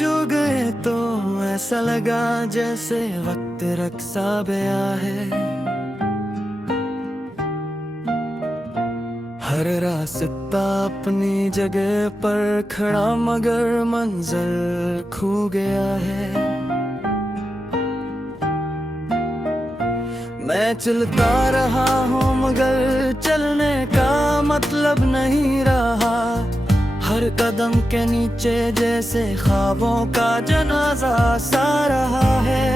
जो गए तो ऐसा लगा जैसे वक्त रक्सा बया है। हर रास्ता अपनी जगह पर खड़ा मगर मंजर खो गया है। मैं चलता रहा हूँ मगर चलने का मतलब नहीं रहा। हर कदम के नीचे जैसे ख्वाबों का जनाजा सा रहा है।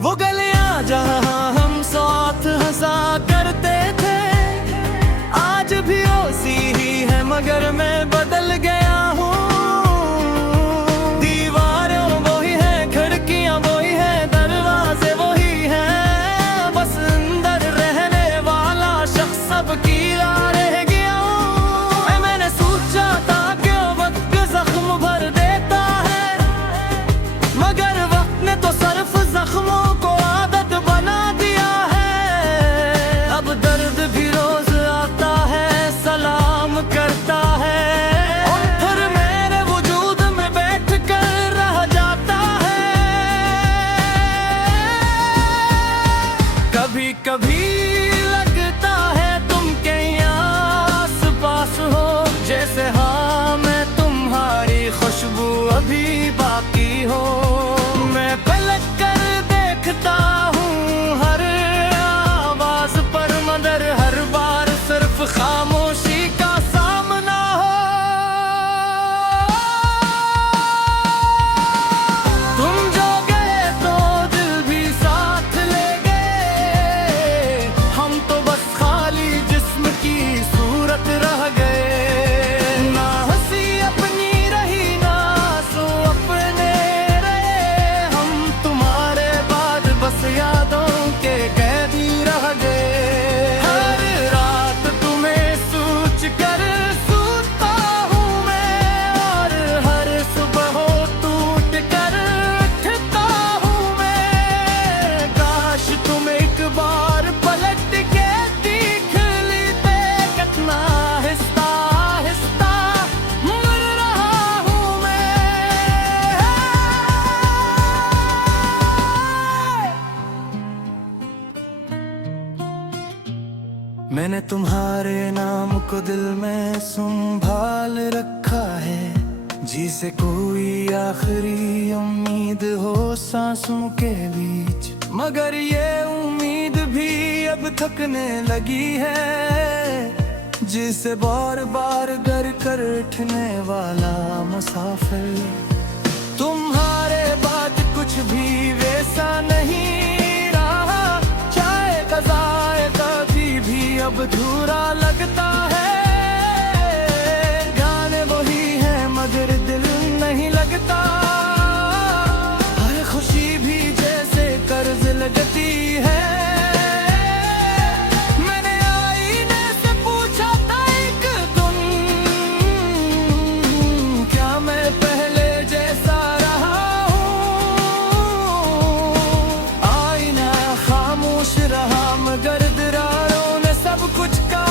वो गलियां जहाँ हम साथ हंसा करते थे आज भी उसी ही है मगर मैं बदल गया हूँ। दीवारें वही है, खिड़कियां वही है, दरवाजे वही हैं, बस अंदर रहने वाला शख्स सबकी रह गया हूँ। मैंने सोचा था कि वक्त जख्म भर देता है मगर वक्त ने तो सिर्फ जख्मों को आदत बना दिया है। अब दर्द भी रोज आता है, सलाम करता है और फिर मेरे वजूद में बैठ कर रह जाता है। कभी कभी लगता है तुम कहीं आस पास हो, जैसे हाँ मैं तुम्हारी खुशबू अभी बाकी हो। मैं पलट कर देखता हूँ हर आवाज पर मगर हर बार सिर्फ खामोशी का सामना हो। तुम जो गए तो दिल भी साथ ले गए, हम तो बस खाली जिस्म की सूरत रह गए। ना हंसी अपनी रही ना आंसू अपने रहे, हम तुम्हारे बाद बस यादों के कैदी रह गए। हर रात तुम्हें सोच कर सोता हूँ मैं और हर सुबह हो टूट कर उठता हूँ मैं। काश तुम एक बार पलट के देख लेते कितना आहिस्ता आहिस्ता मर रहा हूँ मैं। मैंने तुम्हारे नाम को दिल में संभाल रखा है, जिसे कोई आखिरी उम्मीद हो सांसों के बीच। मगर ये उम्मीद भी अब थकने लगी है, जिसे बार बार घर कर उठने वाला मुसाफिर। तुम्हारे बाद कुछ भी वैसा नहीं रहा, चाहे कज़ाए कभी भी अब अधूरा लगता है। गाने वही है मगर दिल नहीं लगता, हर खुशी भी जैसे कर्ज लगती है। मैंने आईने से पूछा था एक दिन, क्या मैं पहले जैसा रहा हूँ? आईना खामोश रहा मगर दरारों ने सब कुछ कहा।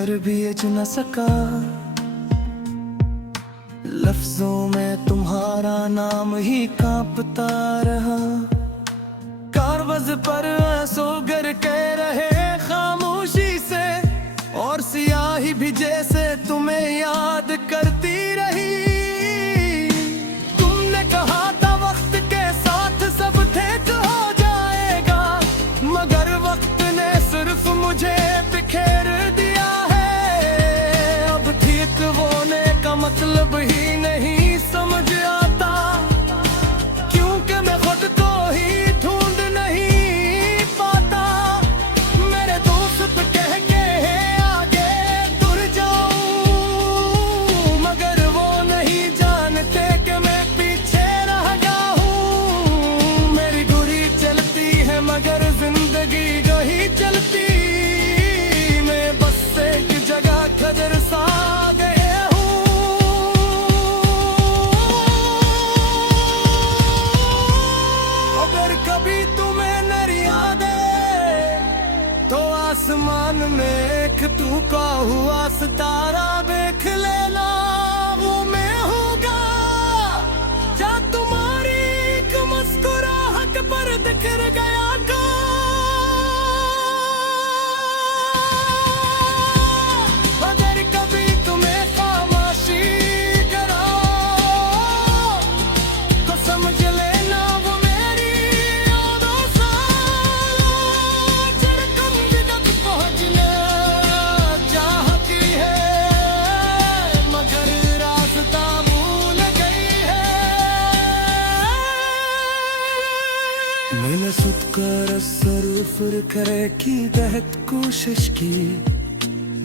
कर भी अच न सका। लफ्जों में तुम्हारा नाम ही कांपता रहा। कारवज पर आंसू गिर के रहे खामोशी से, और सियाही भी जैसे तुम्हें याद करती रही। तुमने कहा था वक्त के साथ सब ठीक हो जाएगा, मगर वक्त ने सिर्फ मुझे बिखेर दिया है। अब ठीक होने का मतलब ही नहीं समझ आता, क्योंकि मैं खुद को ही ढूंढ नहीं पाता। मेरे दोस्त कह के आगे दूर जाऊं, मगर वो नहीं जानते कि मैं पीछे रह गया हूँ। मेरी घुड़ी चलती है मगर जिंदगी नहीं चलती। मैं बस एक जगह खजर सा गया हूँ। अगर कभी तुम्हें न याद है तो आसमान में एक टूटा हुआ सितारा देख लेना, वो मैं होगा या तुम्हारी एक मुस्कुराहट पर बिखर गया का। अगर कभी तुम्हें खामोशी कराओ तो समझ लेना वो मेरी यादों सा धड़कन भी तक पहुंचना चाहती है, मगर रास्ता भूल गई है। मैंने खुद का सरूफर करे की बेहद कोशिश की,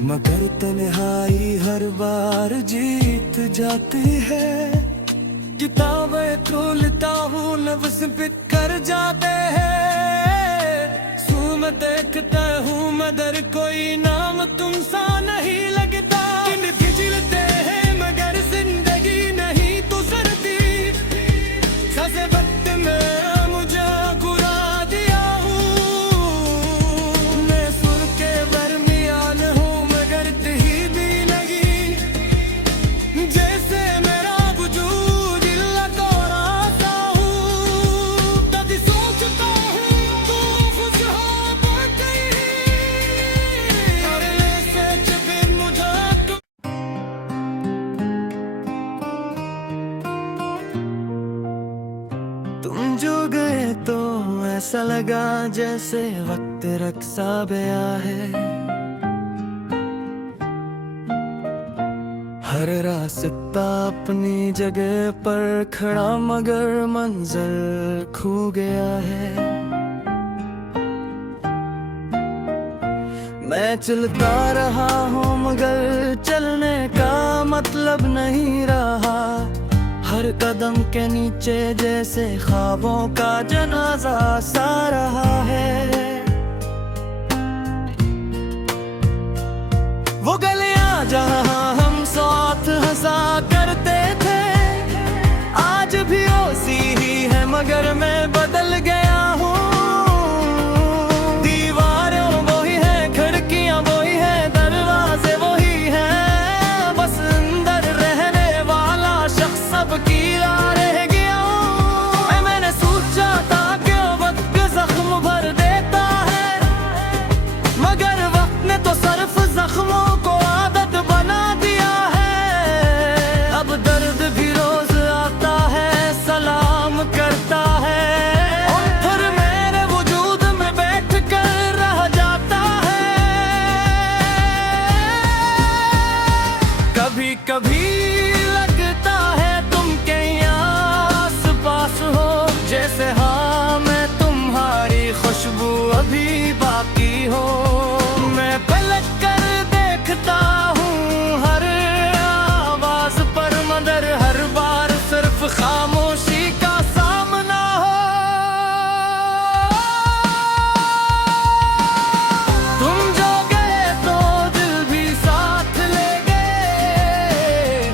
मगर तन्हाई हर बार जीत जाती है। किताबें खोलता हूँ लफ्ज़ बिखर जाते हैं। सू में देखता हूँ मगर कोई नाम तुमसा नहीं लगता। दिन बिजलते हैं मगर जिंदगी नहीं गुजरती। सज़े वक्त में मुझे घुरा दिया हूँ। मैं सुर के दरमियान हूँ मगर कहीं भी नहीं, जैसे मेरा वजूद दिल को रास्ता हूँ। कभी सोचता हूँ तू खुश हो गई, और ऐसे जब मुझे तुम जो गए तो ऐसा लगा जैसे वक्त रक्सा गया है। हर रास्ता अपनी जगह पर खड़ा मगर मंजिल खो गया है। मैं चलता रहा हूँ मगर चलने का मतलब नहीं रहा। हर कदम के नीचे जैसे ख्वाबों का जनाजा सा रहा है। वो गलियां जहाँ हम साथ हंसा करते थे, आज भी उसी ही है मगर मैं बदल गया हूँ। दीवारें वही है, खिड़कियां वही है, दरवाजे वही हैं, बस अंदर रहने वाला शख्स सब कीड़ा रह गया हूँ। मैंने सोचा था कि वक्त जख्म भर देता है, मगर वक्त ने तो सिर्फ जख्मों को आदत बना दिया है। अब दर्द भी रोज आता है, सलाम करता है, और फिर मेरे वजूद में बैठ कर रह जाता है। कभी कभी लगता है तुम कहीं आस पास हो, जैसे हाँ मैं तुम्हारी खुशबू अभी बाकी हो। मैं पलट कर देखता हूँ हर आवाज पर, मगर हर बार सिर्फ खामोशी का सामना हो। तुम जो गए तो दिल भी साथ ले गए,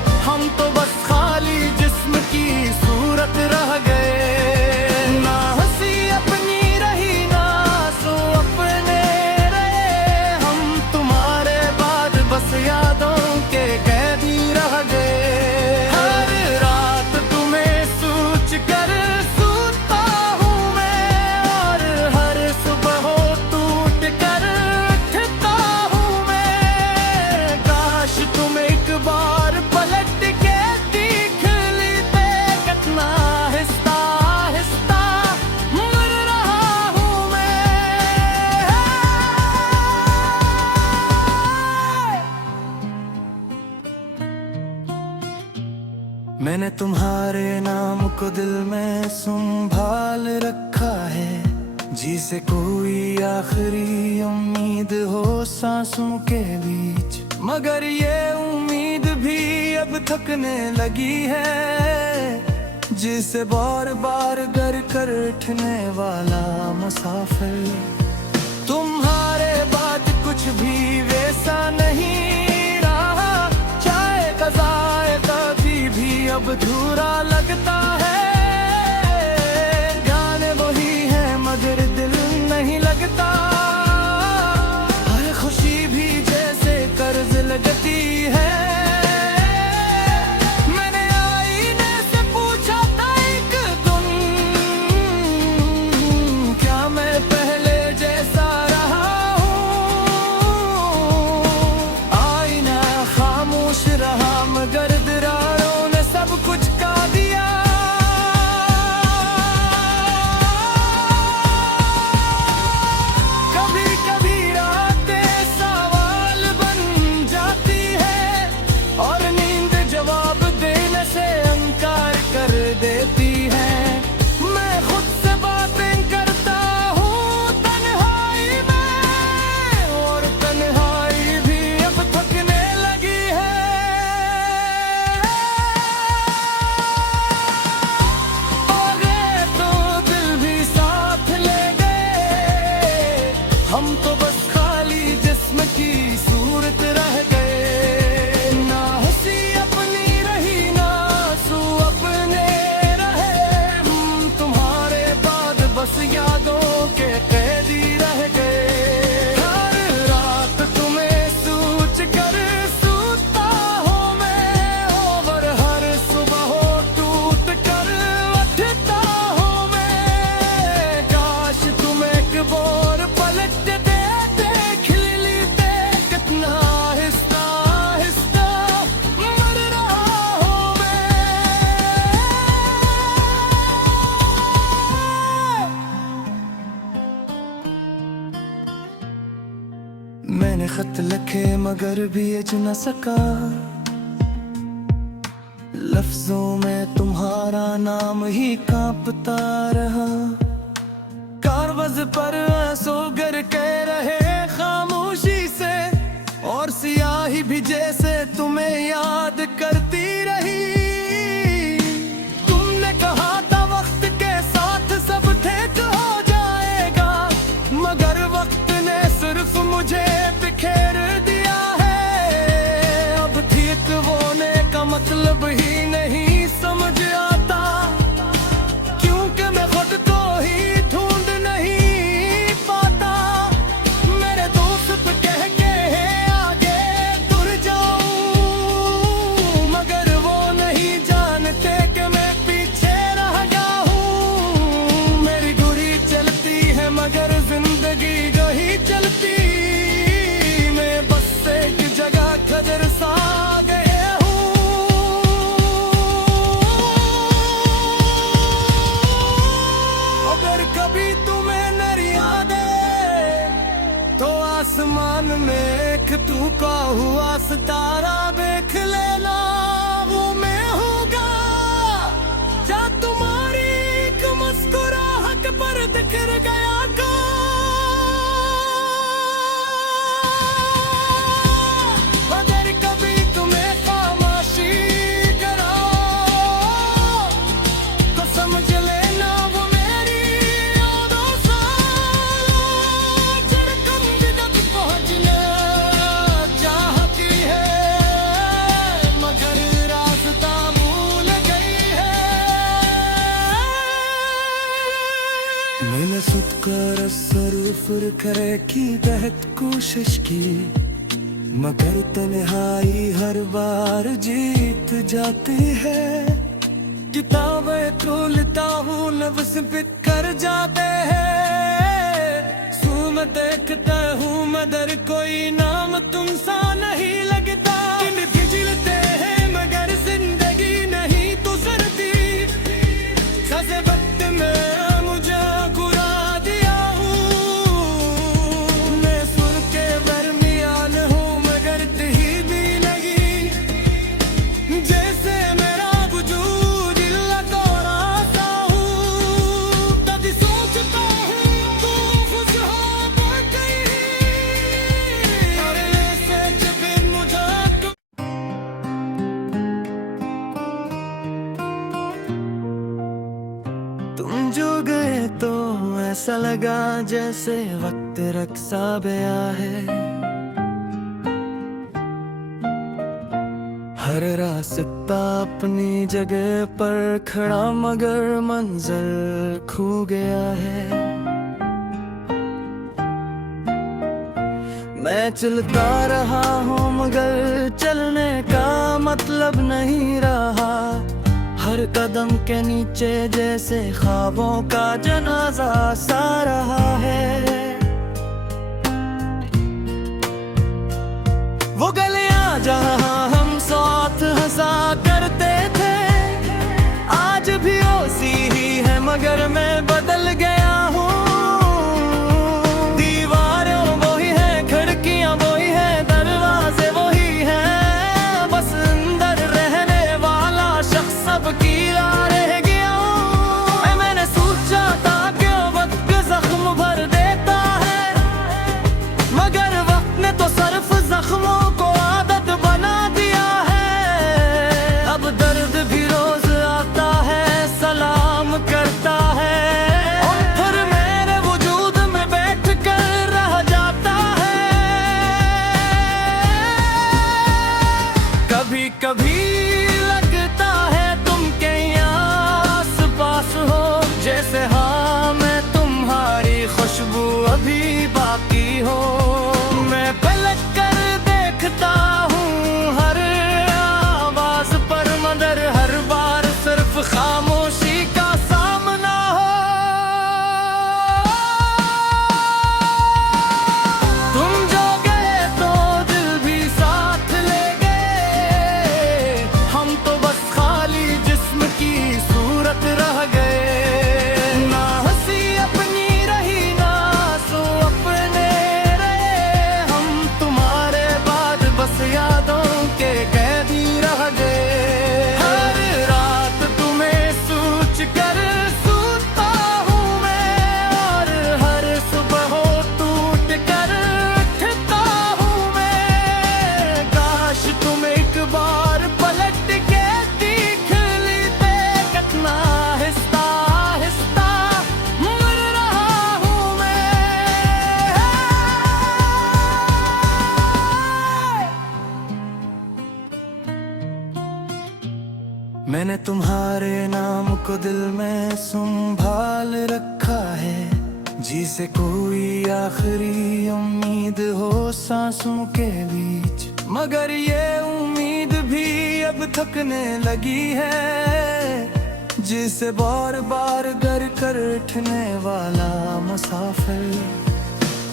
मैंने तुम्हारे नाम को दिल में संभाल रखा है, जिसे कोई आखिरी उम्मीद हो सांसों के बीच। मगर ये उम्मीद भी अब थकने लगी है, जिसे बार बार घर कर उठने वाला मुसाफिर। तुम्हारे बाद कुछ भी वैसा नहीं रहा, चाहे कज़ाए कभी भी अब अधूरा लगता है। गाने वही हैं मगर दिल नहीं लगता, हर खुशी भी जैसे कर्ज लगती है। मैंने आईने से पूछा था एक दिन, क्या मैं पहले जैसा रहा हूँ? आईना खामोश रहा मगर दरारों ने सब कुछ का दिया। कभी कभी रातें सवाल बन जाती है, और नींद जवाब देने से इनकार कर देती है। मैं खुद से बातें करता हूँ तन्हाई में, और तन्हाई भी अब थकने लगी है। आ गए तो दिल भी साथ ले गए, हम तो बस खाली जिस्म की सूरत रह गए। ना हंसी अपनी रही ना आंसू अपने रहे, हम तुम्हारे बाद बस यादों के कैदी रह गए। हर रात तुम्हें सोच कर सोता हूँ मैं, और हर सुबह हो टूट कर उठता हूँ मैं। काश तुम एक बार पलट दे देख लेते, कितना आहिस्ता आहिस्ता मर रहा हूँ मैं। मैंने खत लिखे मगर भी अज न सका, लफ्जों में तुम्हारा नाम ही कांपता रहा। कागज पर आंसू गिर के रहे खामोशी से, और सियाही भी जैसे तुम्हें याद करती रही। तुमने कहा था वक्त के साथ सब ठीक हो जाएगा, मगर वक्त ने सिर्फ मुझे बिखेर दिया है। अब ठीक होने का मतलब ही नहीं समझ आता, क्योंकि मैं खुद को ही ढूंढ नहीं पाता। मेरे दोस्त कह के आगे दूर जाऊं, मगर वो नहीं जानते कि मैं पीछे रह गया हूँ। मेरी गुरी चलती है मगर जिंदगी गही चलती, मैं बस एक जगह खजर सा गए हूँ। अगर कभी तुम्हें नरिया दे तो आसमान में एक तू का हुआ सितारा देख लेना, वो मैं होगा। क्या तुम्हारी एक मुस्कुराहट पर दिखर गया को, अगर कभी तुम्हें खामोशी करा तो समझ लेना वो मेरी यादों सा धड़कन तक पहुंचने चाहती है, मगर रास्ता भूल गई है। मैंने खुद कर सरूफर करे की बेहद कोशिश की, मगर तन्हाई हर बार जीत जाती है। किताबें खोलता हूँ लफ्ज़ बिक कर जाते हैं, सुन देखता हूँ मगर कोई नाम तुम सा नहीं लगता। दिन फिजलते हैं मगर जिंदगी नहीं गुजरती, सज़े वक्त में मुझे गुरा दिया हूँ। मैं सुर के दरमियान हूँ मगर कहीं भी नहीं, जैसे मेरा वजूद जो गए तो ऐसा लगा जैसे वक्त रक्सा बया है। हर रास्ता अपनी जगह पर खड़ा मगर मंजर खो गया है। मैं चलता रहा हूँ मगर चलने का मतलब नहीं रहा। हर कदम के नीचे जैसे ख्वाबों का जनाजा सा रहा है। वो गलियां जहां हम साथ हंसा करते थे आज भी ओसी ही है मगर मैं बदल गया हूँ। दीवारें वही है, खिड़कियां वही है, दरवाजे वही हैं, बस अंदर रहने वाला शख्स सबकी रह गया हूँ। मैंने सोचा था कि वक्त जख्म भर देता है मगर वक्त ने तो सिर्फ जख्मों को आदत बना दिया है। अब दर्द भी रोज आता है, सलाम करता है और फिर मेरे वजूद में बैठ कर रह जाता है। कभी कभी लगता है तुम कहीं आस पास हो, जैसे हाँ मैं तुम्हारी खुशबू अभी बाकी हो। मैं पलट कर देखता हूँ हर आवाज पर मगर हर बार सिर्फ खामोशी का सामना हो। तुम जो गए तो दिल भी साथ ले गए, हम तो बस खाली जिस्म की सूरत रह गए। ना हंसी अपनी रही ना आंसू अपने रहे, हम तुम्हारे बाद बस यादों के कैदी रह गए। हर रात तुम्हें सोच कर सोता हूँ मैं और हर सुबह हो टूट कर उठता हूँ मैं। काश तुम एक बार पलट के देख लेते कितना आहिस्ता आहिस्ता मर रहा हूँ मैं। मैंने तुम्हारे नाम को दिल में संभाल रखा है, जिसे कोई आखिरी उम्मीद हो सांसों के बीच। मगर ये उम्मीद भी अब थकने लगी है, जिसे बार बार घर कर उठने वाला मुसाफिर।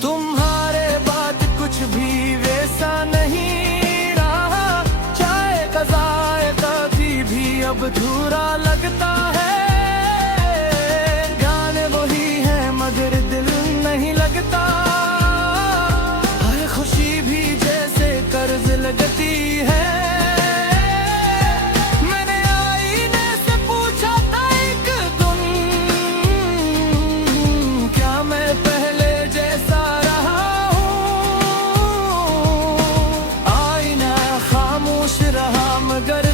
तुम्हारे बाद कुछ भी वैसा नहीं रहा, चाहे कज़ाए कभी भी अब अधूरा लगता है। गाने वही हैं मगर दिल नहीं लगता, हर खुशी भी जैसे कर्ज लगती है। मैंने आईने से पूछा था एक दिन, क्या मैं पहले जैसा रहा हूँ? आईना खामोश रहा मगर